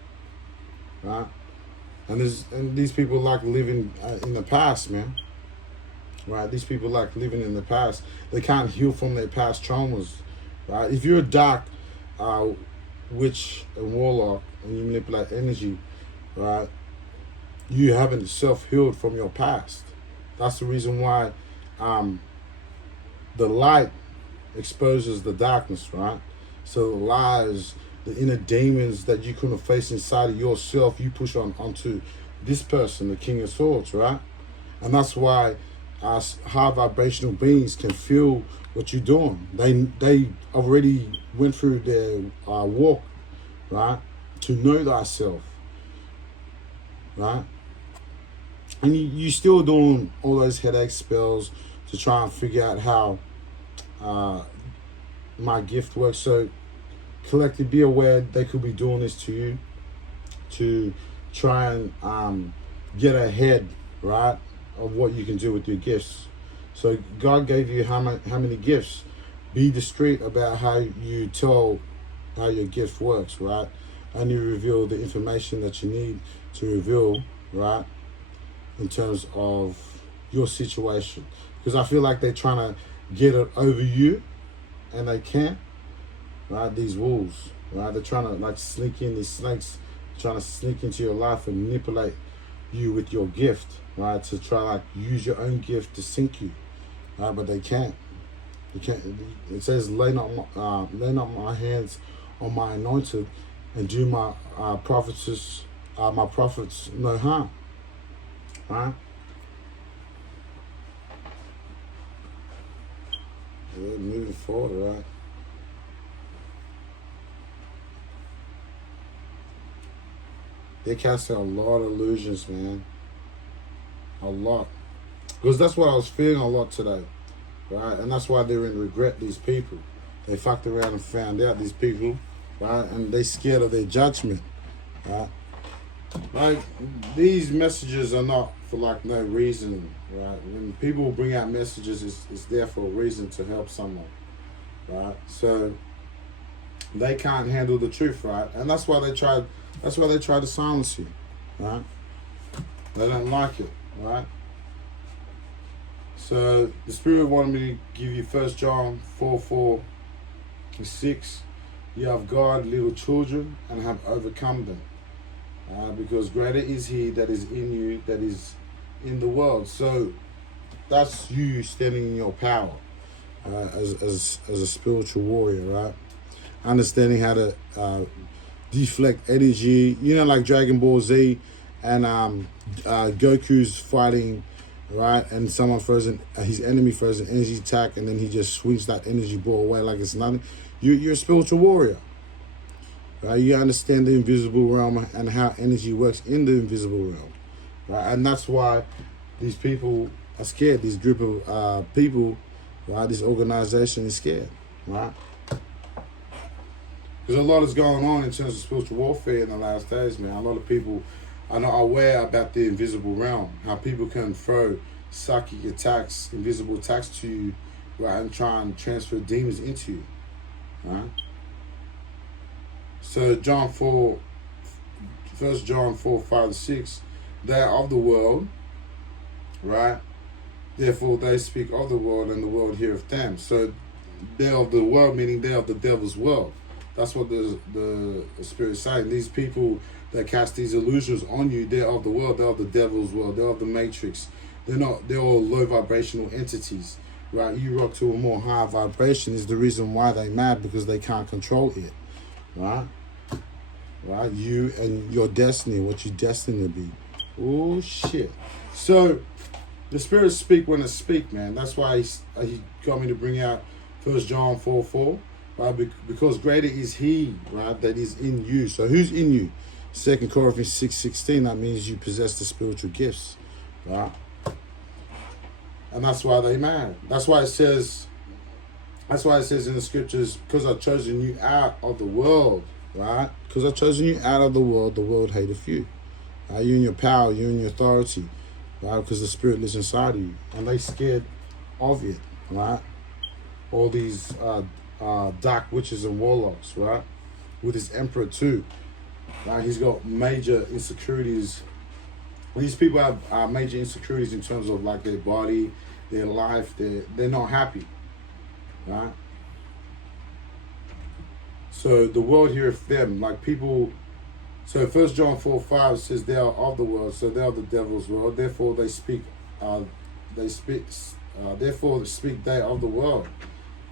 right, and these people like living in the past, man. Right, these people like living in the past. They can't heal from their past traumas. Right, if you're a dark witch and warlock and you manipulate energy, right, you haven't self-healed from your past. That's the reason why the light exposes the darkness, right? So the lies, the inner demons that you couldn't face inside of yourself, you push onto this person, the King of Swords, right? And that's why us high vibrational beings can feel what you're doing. They already went through their walk, right? To know thyself, right? And you still doing all those headache spells to try and figure out how my gift works. So collectively be aware they could be doing this to you to try and get ahead, right, of what you can do with your gifts. So God gave you how many gifts. Be discreet about how you tell how your gift works, right? And you reveal the information that you need to reveal, right, in terms of your situation. Because I feel like they're trying to get it over you, and they can't, right? These wolves, right? They're trying to like sneak in, these snakes trying to sneak into your life and manipulate you with your gift, right? To try like use your own gift to sink you, right? But they can't. You can't. It says, lay not my hands on my anointed, and do my prophets no harm, right? Yeah, moving forward, right? They casting a lot of illusions, man. A lot. Because that's what I was feeling a lot today, right? And that's why they're in regret, these people. They fucked around and found out, these people, right? And they scared of their judgment, right? Like, these messages are not for like no reason, right? When people bring out messages, it's there for a reason, to help someone, right? So they can't handle the truth, right? And that's why they try to silence you, right? They don't like it, right? So the Spirit wanted me to give you 1 John 4:6. You have God, little children, and have overcome them. Because greater is He that is in you, that is in the world. So that's you standing in your power as a spiritual warrior, right? Understanding how to deflect energy, like Dragon Ball Z, and Goku's fighting, right? And someone throws his enemy throws an energy attack, and then he just swings that energy ball away like it's nothing. You're a spiritual warrior, right? You understand the invisible realm and how energy works in the invisible realm, right? And that's why these people are scared. This group of people, right? This organization is scared, right? Because a lot is going on in terms of spiritual warfare in the last days, man. A lot of people are not aware about the invisible realm, how people can throw psychic attacks, invisible attacks to you, right, and try and transfer demons into you, right? So 1 John 4:5-6, they are of the world, right? Therefore they speak of the world, and the world heareth them. So they're of the world, meaning they're of the devil's world. That's what the Spirit is saying. These people that cast these illusions on you, they're of the world, they're of the devil's world, they're of the matrix. They're all low vibrational entities, right? You rock to a more high vibration is the reason why they're mad, because they can't control it, right? Right? You and your destiny, what you're destined to be. Oh, shit. So, the Spirit speak when it speak, man. That's why he got me to bring out 1 John 4:4. Right? Because greater is He, right, that is in you. So who's in you? 2 Corinthians 6:16. That means you possess the spiritual gifts, right? And that's why they mad. That's why it says in the scriptures, because I've chosen you out of the world, right? Because I've chosen you out of the world hateth you. You and your power, you and your authority, right? Because the Spirit lives inside of you. And they scared of it, right? All these dark witches and warlocks, right? With his emperor too. Right? He's got major insecurities. These people have major insecurities in terms of like their body, their life. They're not happy, right? So the world heareth them, like people. So 1 John 4:5 says they are of the world, so they are the devil's world. Therefore they speak. Therefore speak they of the world,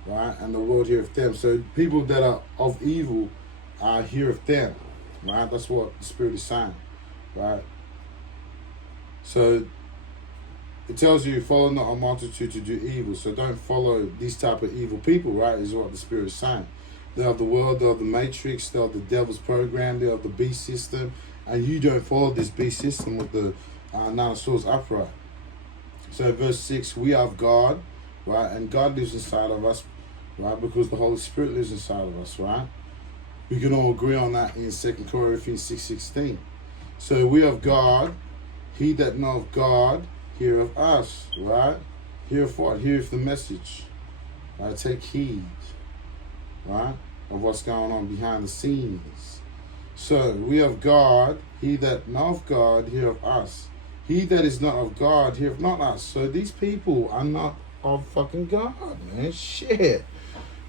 right? And the world heareth them. So people that are of evil heareth them, right? That's what the Spirit is saying, right? So it tells you, follow not a multitude to do evil. So don't follow these type of evil people, right? Is what the Spirit is saying. They're of the world, they're of the matrix, they're of the devil's program, they're of the beast system. And you don't follow this beast system with the Nine of Swords upright. So verse 6, we are of God, right? And God lives inside of us, right? Because the Holy Spirit lives inside of us, right? We can all agree on that in 2 Corinthians 6:16. So we are of God. He that knoweth God heareth us, right? Heareth what? Heareth the message. Right? Take heed, right? Of what's going on behind the scenes. So we of God. He that knoweth God heareth us. He that is not of God heareth not us. So these people are not of fucking God, man. Shit.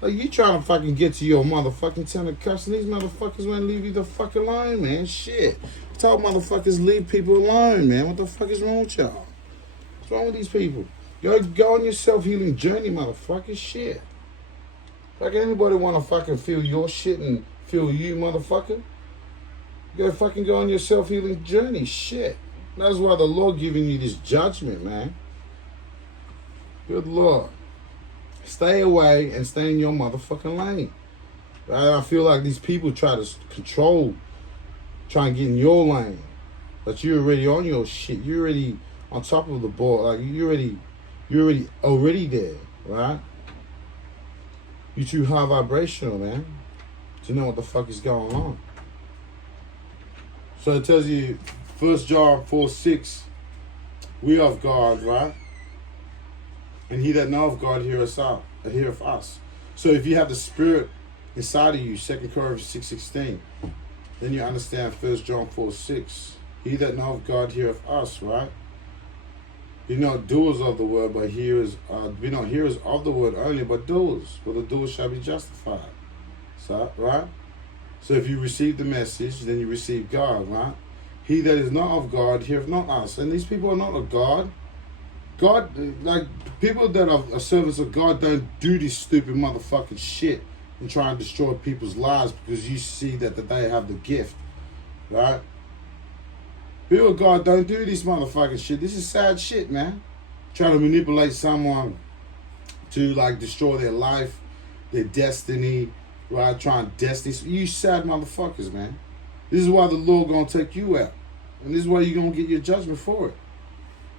Like, you trying to fucking get to your motherfucking tenant customer. These motherfuckers won't leave you the fuck alone, man. Shit. Tell motherfuckers leave people alone, man. What the fuck is wrong with y'all? What's wrong with these people? Go on your self-healing journey, motherfuckers. Shit. Like, anybody want to fucking feel your shit and feel you, motherfucker? You gotta fucking go on your self-healing journey. Shit. That's why the Lord giving you this judgment, man. Good Lord. Stay away and stay in your motherfucking lane. Right? I feel like these people try to control, try and get in your lane. But you're already on your shit. You're already on top of the ball. Like, you're already there, right? You're too high vibrational, man, to know what the fuck is going on. So it tells you, 1 John 4:6, we are of God, right? And he that knoweth God heareth us. So if you have the Spirit inside of you, 2 Corinthians 6:16, then you understand 1 John 4:6. He that knoweth God heareth us, right? Be not doers of the word, but hearers. Be not hearers of the word only, but doers. For the doers shall be justified. So, right? So if you receive the message, then you receive God, right? He that is not of God heareth not us. And these people are not of God. God, like, people that are servants of God don't do this stupid motherfucking shit and try and destroy people's lives because you see that they have the gift, right? People of God don't do this motherfucking shit. This is sad shit, man. Trying to manipulate someone to, like, destroy their life, their destiny, right? Trying to destiny. You sad motherfuckers, man. This is why the Lord gonna take you out. And this is why you're gonna get your judgment for it.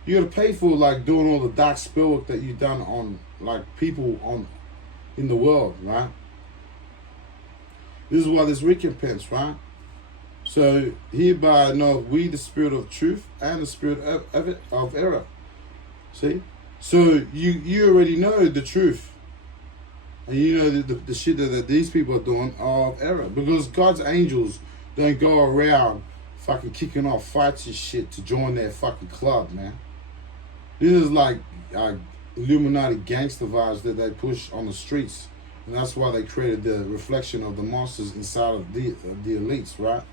You gotta pay for, like, doing all the dark spell work that you've done on, like, people in the world, right? This is why there's recompense, right? So hereby know we the spirit of truth and the spirit of error. See? So you already know the truth. And you know the shit that these people are doing are of error. Because God's angels don't go around fucking kicking off fights and shit to join their fucking club, man. This is like Illuminati gangster vibes that they push on the streets. And that's why they created the reflection of the monsters inside of the elites, right?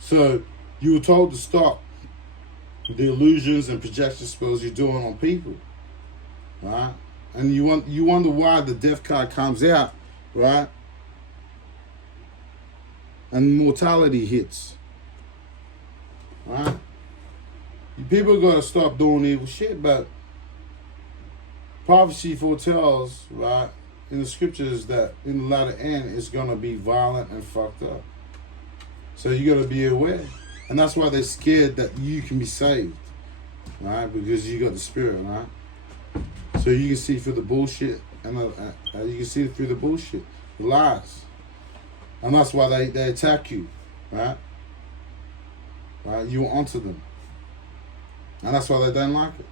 So you were told to stop the illusions and projection spells you're doing on people, right? And you wonder why the death card comes out, right? And mortality hits, right? People gotta stop doing evil shit, but prophecy foretells, right, in the scriptures that in the latter end it's gonna be violent and fucked up. So you gotta be aware, and that's why they're scared that you can be saved, right? Because you got the Spirit, right? So you can see through the bullshit, and you can see through the bullshit. The lies. And that's why they attack you, right? Right? You're onto them. And that's why they don't like it.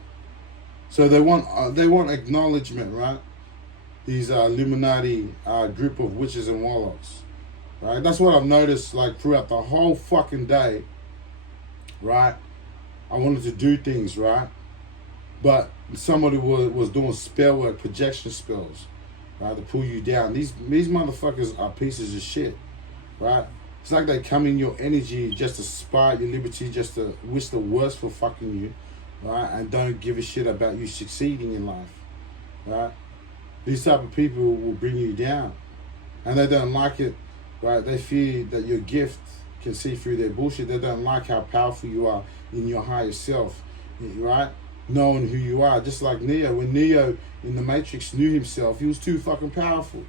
So they want acknowledgement, right? These Illuminati group of witches and warlocks, right? That's what I've noticed, like, throughout the whole fucking day, right? I wanted to do things, right? But somebody was doing spell work, projection spells, right, to pull you down. These motherfuckers are pieces of shit, right? It's like they come in your energy just to spite your liberty, just to wish the worst for fucking you, right? And don't give a shit about you succeeding in life, right? These type of people will bring you down, and they don't like it, right? They fear that your gift can see through their bullshit. They don't like how powerful you are in your higher self, right? Knowing who you are. Just like Neo. When Neo in the Matrix knew himself, he was too fucking powerful.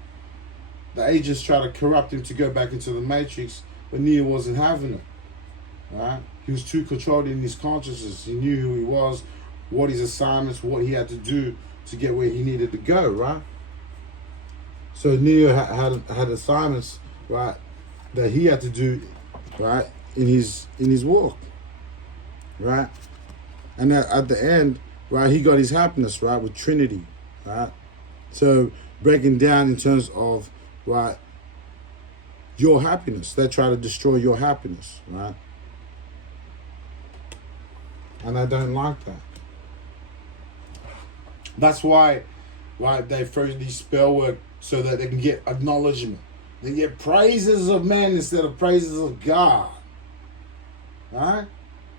The agents tried to corrupt him to go back into the Matrix, but Neo wasn't having it, right? He was too controlled in his consciousness. He knew who he was, what his assignments, what he had to do to get where he needed to go, right? So Neo had assignments, right, that he had to do, right, in his walk, right? And at the end, right, he got his happiness, right, with Trinity, right? So breaking down in terms of, right, your happiness. They try to destroy your happiness, right? And I don't like that. That's why, right, they throw these spell work so that they can get acknowledgement. They get praises of men instead of praises of God, right?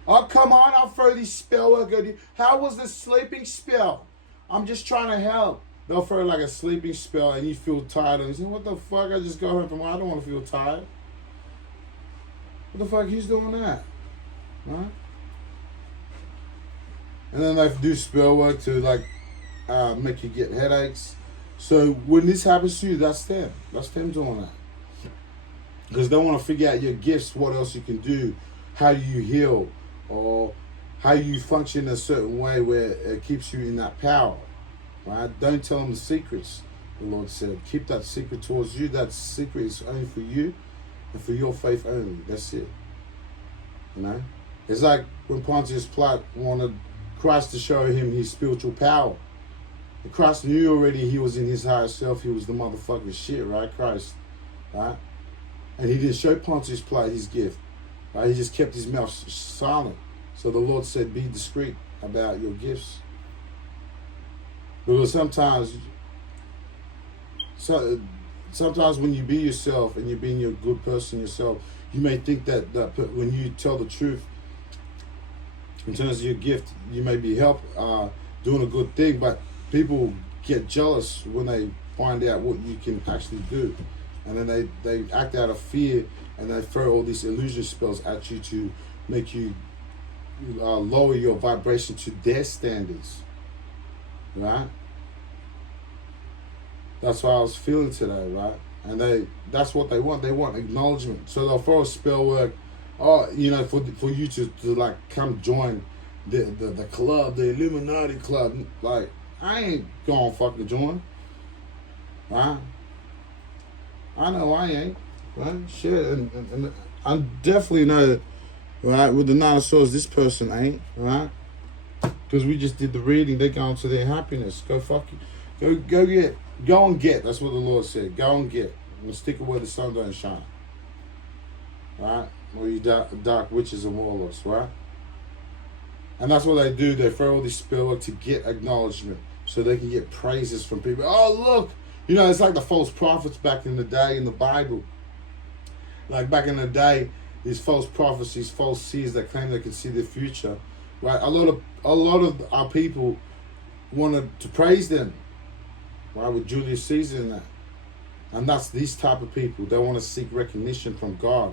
Oh, come on, I'll throw these spell work at you. How was the sleeping spell? I'm just trying to help. They'll throw like a sleeping spell and you feel tired and you say, what the fuck? I just go home from work. I don't want to feel tired. What the fuck? Who's doing that? Right? And then they do spell work to like make you get headaches. So when this happens to you, that's them. That's them doing that. Because they want to figure out your gifts, what else you can do, how you heal, or how you function in a certain way where it keeps you in that power, right? Don't tell them the secrets, the Lord said. Keep that secret towards you. That secret is only for you and for your faith only. That's it. You know? It's like when Pontius Pilate wanted Christ to show him his spiritual power. And Christ knew already he was in his higher self. He was the motherfucking shit, right? Christ, right? And he didn't show Pontius Pilate his gift. Right? He just kept his mouth silent. So the Lord said, be discreet about your gifts. Because sometimes when you be yourself and you're being your good person yourself, you may think that when you tell the truth in terms of your gift, you may be doing a good thing, but people get jealous when they find out what you can actually do. And then they act out of fear and they throw all these illusion spells at you to make you lower your vibration to their standards, right? That's what I was feeling today, right? And that's what they want. They want acknowledgement. So they'll throw a spell work, for you to like come join the club, the Illuminati club. Like, I ain't gonna fucking join, right? I know I ain't, right? Shit, and I definitely know, right, with the Nine of Swords, this person ain't, right? Because we just did the reading. They're going to their happiness. Go fuck you. Go and get. That's what the Lord said. Go and get. And stick it where the sun don't shine. Right? Or you dark witches and warlocks, right? And that's what they do. They throw all this spell work to get acknowledgement so they can get praises from people. Oh, look. You know, it's like the false prophets back in the day in the Bible. Like back in the day, these false prophets, these false seers that claim they can see the future, right? A lot of our people wanted to praise them, right? With Julius Caesar and that. And that's these type of people. They want to seek recognition from God,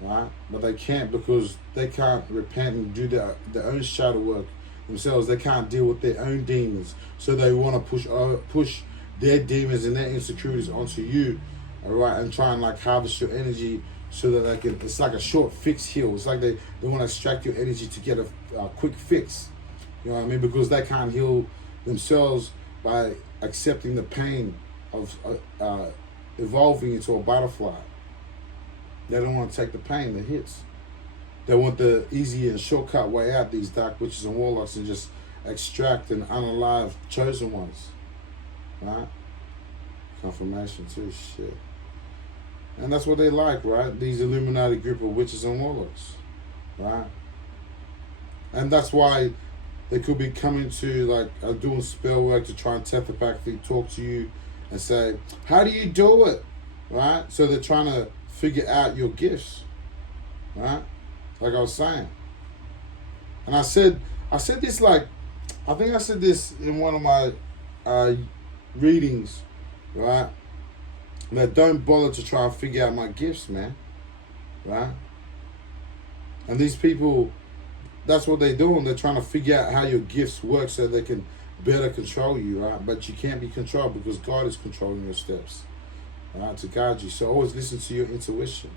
right? But they can't because they can't repent and do their own shadow work themselves. They can't deal with their own demons. So they want to push their demons and their insecurities onto you, all right, and try and like harvest your energy so that they can, it's like a short fix heal. It's like they want to extract your energy to get a quick fix. You know what I mean? Because they can't heal themselves by accepting the pain of evolving into a butterfly. They don't want to take the pain, the hits. They want the easy and shortcut way out, these dark witches and warlocks, and just extract and unalive chosen ones. Right? Confirmation too, shit. And that's what they like, right? These Illuminati group of witches and warlocks. Right? And that's why they could be coming to, like, doing spell work to try and telepathically talk to you and say, how do you do it? Right? So they're trying to figure out your gifts. Right? Like I was saying. And I said this, like, I think I said this in one of my readings, right? That don't bother to try and figure out my gifts, man. Right? And these people, that's what they're doing. They're trying to figure out how your gifts work so they can better control you, right? But you can't be controlled because God is controlling your steps, right? To guide you. So always listen to your intuition,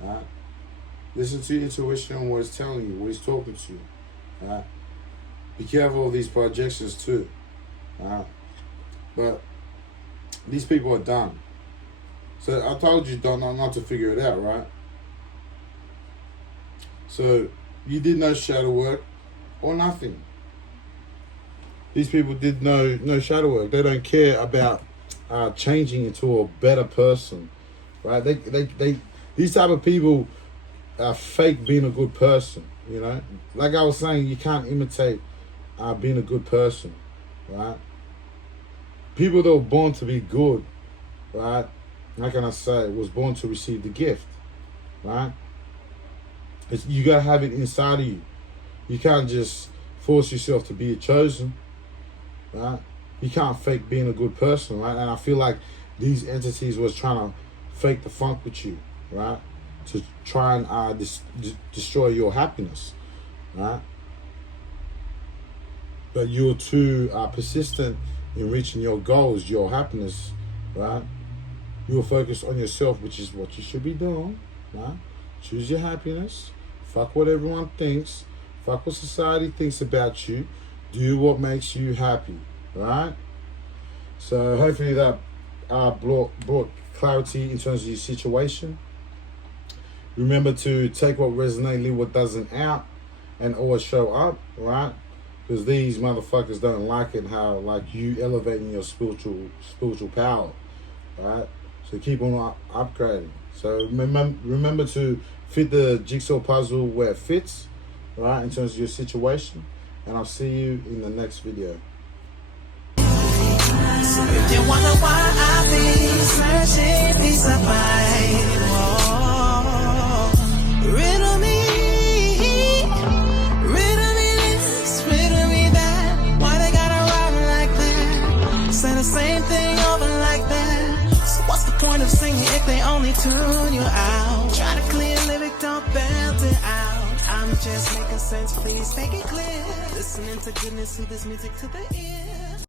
right? Listen to your intuition and what it's telling you, what it's talking to you, right? Be careful of these projections too, right? But these people are done. So I told you not to figure it out, right? So you did no shadow work or nothing. These people did no shadow work. They don't care about changing into a better person, right? They these type of people are fake being a good person, you know? Like I was saying, you can't imitate being a good person, right? People that were born to be good, right? How can I say, was born to receive the gift, right? You gotta have it inside of you. You can't just force yourself to be a chosen, right? You can't fake being a good person, right? And I feel like these entities was trying to fake the funk with you, right? To try and destroy your happiness, right? But you're too persistent in reaching your goals, your happiness, right? You're focused on yourself, which is what you should be doing, right? Choose your happiness. Fuck what everyone thinks. Fuck what society thinks about you. Do what makes you happy, right? So hopefully that brought clarity in terms of your situation. Remember to take what resonates, leave what doesn't out, and always show up, right? Because these motherfuckers don't like it how, like, you elevating your spiritual power, right? So keep on upgrading. So remember to fit the jigsaw puzzle where it fits, right, in terms of your situation. And I'll see you in the next video. If you wonder why I've been searching peace of mind, riddle me this, riddle me that. Why they gotta rhyme like that? Say the same thing over like that. So what's the point of singing if they only tune you out? Try to clear lyric, don't belt it out. I'm just making sense, please make it clear. Listening to goodness, to this music to the ear.